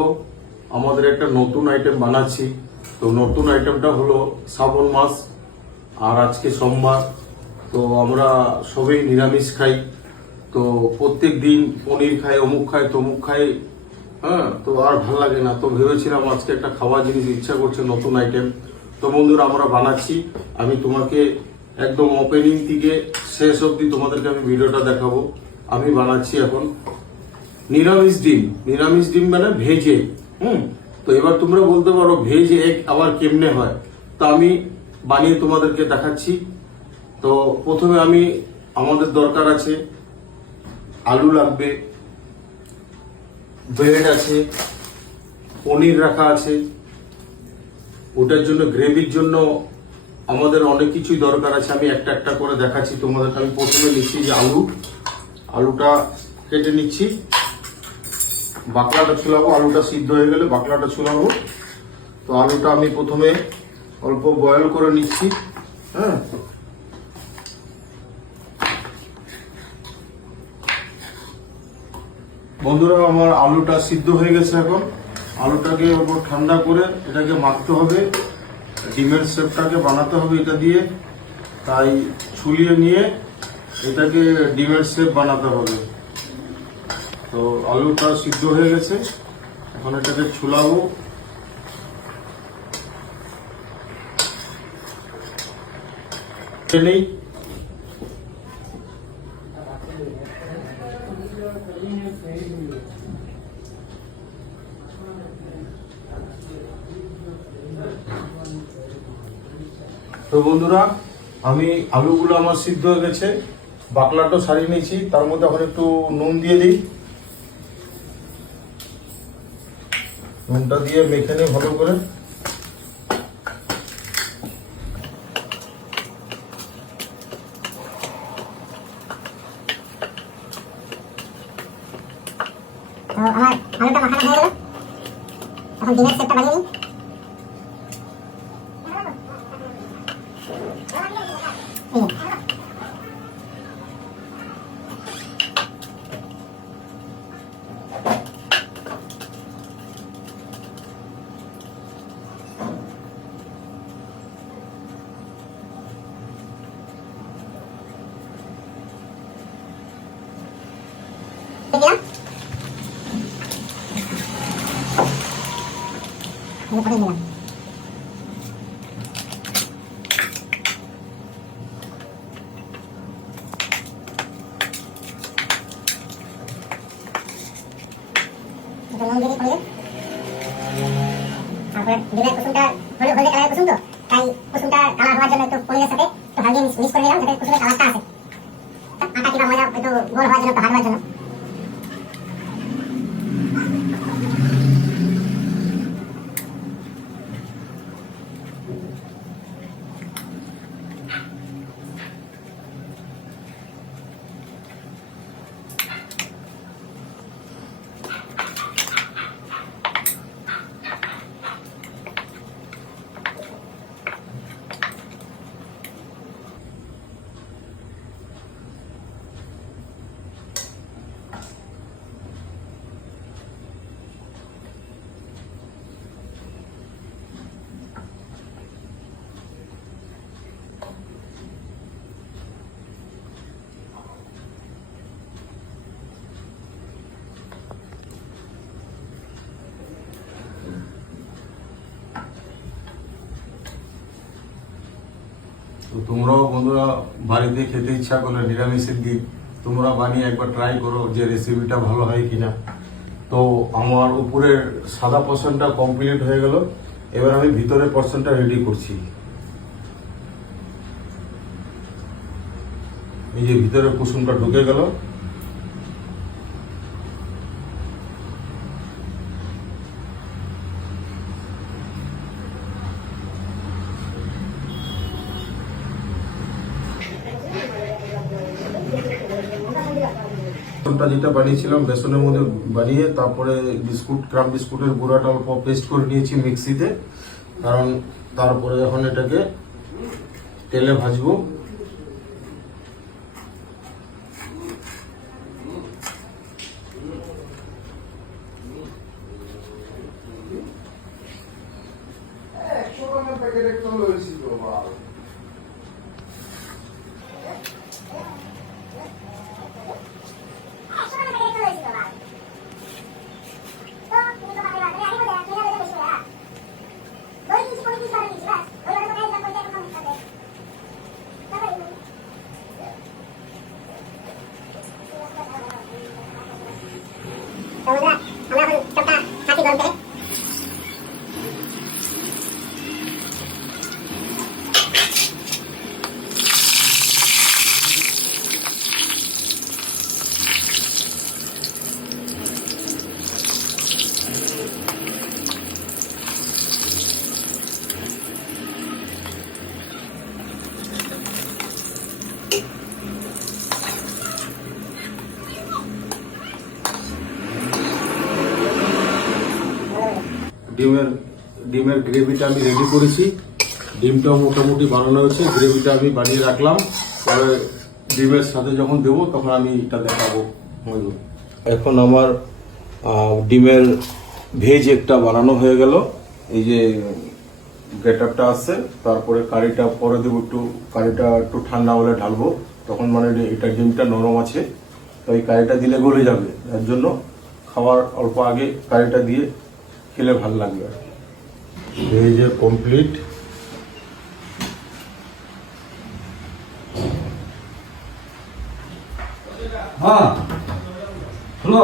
দেখো আমাদের একটা নতুন আইটেম বানাচ্ছি। তো নতুন আইটেমটা হলো শ্রাবণ মাস, আর আজকে সোমবার। তো আমরা সবাই নিরামিষ খাই। তো প্রত্যেক দিন পনির খাই, অমুক খাই, তমুক খাই, হ্যাঁ। তো আর ভাল লাগে না, তো ভেবেছিলাম আজকে একটা খাওয়ার জিনিস ইচ্ছা করছে, নতুন আইটেম। তো বন্ধুরা আমরা বানাচ্ছি, আমি তোমাকে একদম ওপেনিং থেকে শেষ অবধি তোমাদেরকে আমি ভিডিওটা দেখাবো। আমি বানাচ্ছি এখন নিরামিষ ডিম। নিরামিষ ডিম মানে ভেজ এগ। তো এবার তোমরা বলতে পারো ভেজ এগ আবার কেমনে হয়, তো আমি বানিয়ে তোমাদেরকে দেখাচ্ছি। তো প্রথমে আমাদের দরকার আছে আলু লাগবে, ব্রেড আছে, পনির রাখা আছে। ওটার জন্য গ্রেভির জন্য আমাদের অনেক কিছুই দরকার আছে, আমি একটা একটা করে দেখাচ্ছি তোমাদেরকে। আমি প্রথমে নিচ্ছি যে আলুটা কেটে নিচ্ছি, বাকলাটা ছুলাবো। আলুটা সিদ্ধ হয়ে গেলে বাকলাটা ছুলাবো। তো আলুটা আমি প্রথমে অল্প বয়েল করে নিচ্ছি, হ্যাঁ। বন্ধুরা আমার আলুটা সিদ্ধ হয়ে গেছে। এখন আলুটাকে ওপর ঠান্ডা করে এটাকে মাখতে হবে, ডিমের শেপটাকে বানাতে হবে এটা দিয়ে। তাই ছুলিয়ে নিয়ে এটাকে ডিমের শেপ বানাতে হবে। তো আলুটা সিদ্ধ হয়ে গেছে, এখন এটাকে ছুলাবো। নেই তো বন্ধুরা আমি আলুগুলো আমার সিদ্ধ হয়ে গেছে, বাকলাটা সারিয়ে নিয়েছি। তার মধ্যে এখন একটু নুন দিয়ে দিই, নুনটা দিয়ে মেখে নিই ভালো করে। তো আমার আলুটা মাখানো হয়ে গেল, এখন ডিমের শেপটা বানিয়ে নিই। দিলাম পরে দিলাম। তারপরে ডিমের কুসুমটা হলুদ কালারের কুসুম, তো তাই কুসুমটা কালার হওয়ার জন্য একটু পনিরের সাথে একটু হালকা মিক্স করে নিলাম, যাতে কুসুমের কালারটা আসে। আটা কিংবা ময়দা একটু গোল হওয়ার জন্য, একটু হার্ড হওয়ার জন্য। তো তোমরাও বন্ধুরা বাড়িতে খেতে ইচ্ছা করলে নিরামিষের দিন তোমরা বানিয়ে একবার ট্রাই করো যে রেসিপিটা ভালো হয় কিনা। তো আমার উপরের সাদা পোর্শনটা কমপ্লিট হয়ে গেল, এবার আমি ভিতরের পোর্শনটা রেডি করছি। এই যে ভিতরের কুসুমটা ঢুকে গেল। যেটা বানিয়েছিলাম বেসনের মধ্যে বানিয়ে, তারপরে ক্রাম বিস্কুটের গুঁড়াটা অল্প পেস্ট করে নিয়েছি মিক্সিতে, কারণ তারপরে এখন এটাকে তেলে ভাজবো। আমরা এখন চপটা ছাতি গরম করে ডিমের গ্রেভিটা আমি রেডি করেছি। ডিমটাও মোটামুটি বানানো হয়েছে, গ্রেভিটা আমি বানিয়ে রাখলাম। পরে ডিমের সাথে যখন দেবো তখন আমি এটা দেখাবো। এখন আমার ডিমের ভেজ একটা বানানো হয়ে গেল। এই যে গ্রেটারটা আছে, তারপরে কারিটা পরে দেবো, কারিটা একটু ঠান্ডা হলে ঢালবো, তখন মানে এটা ডিমটা নরম আছে, তো এই কারিটা দিলে গলে যাবে। এর জন্য খাওয়ার অল্প আগে কারিটা দিয়ে খেলে ভালো লাগবে আর কি। এই যে কমপ্লিট। হ্যাঁ, হলো।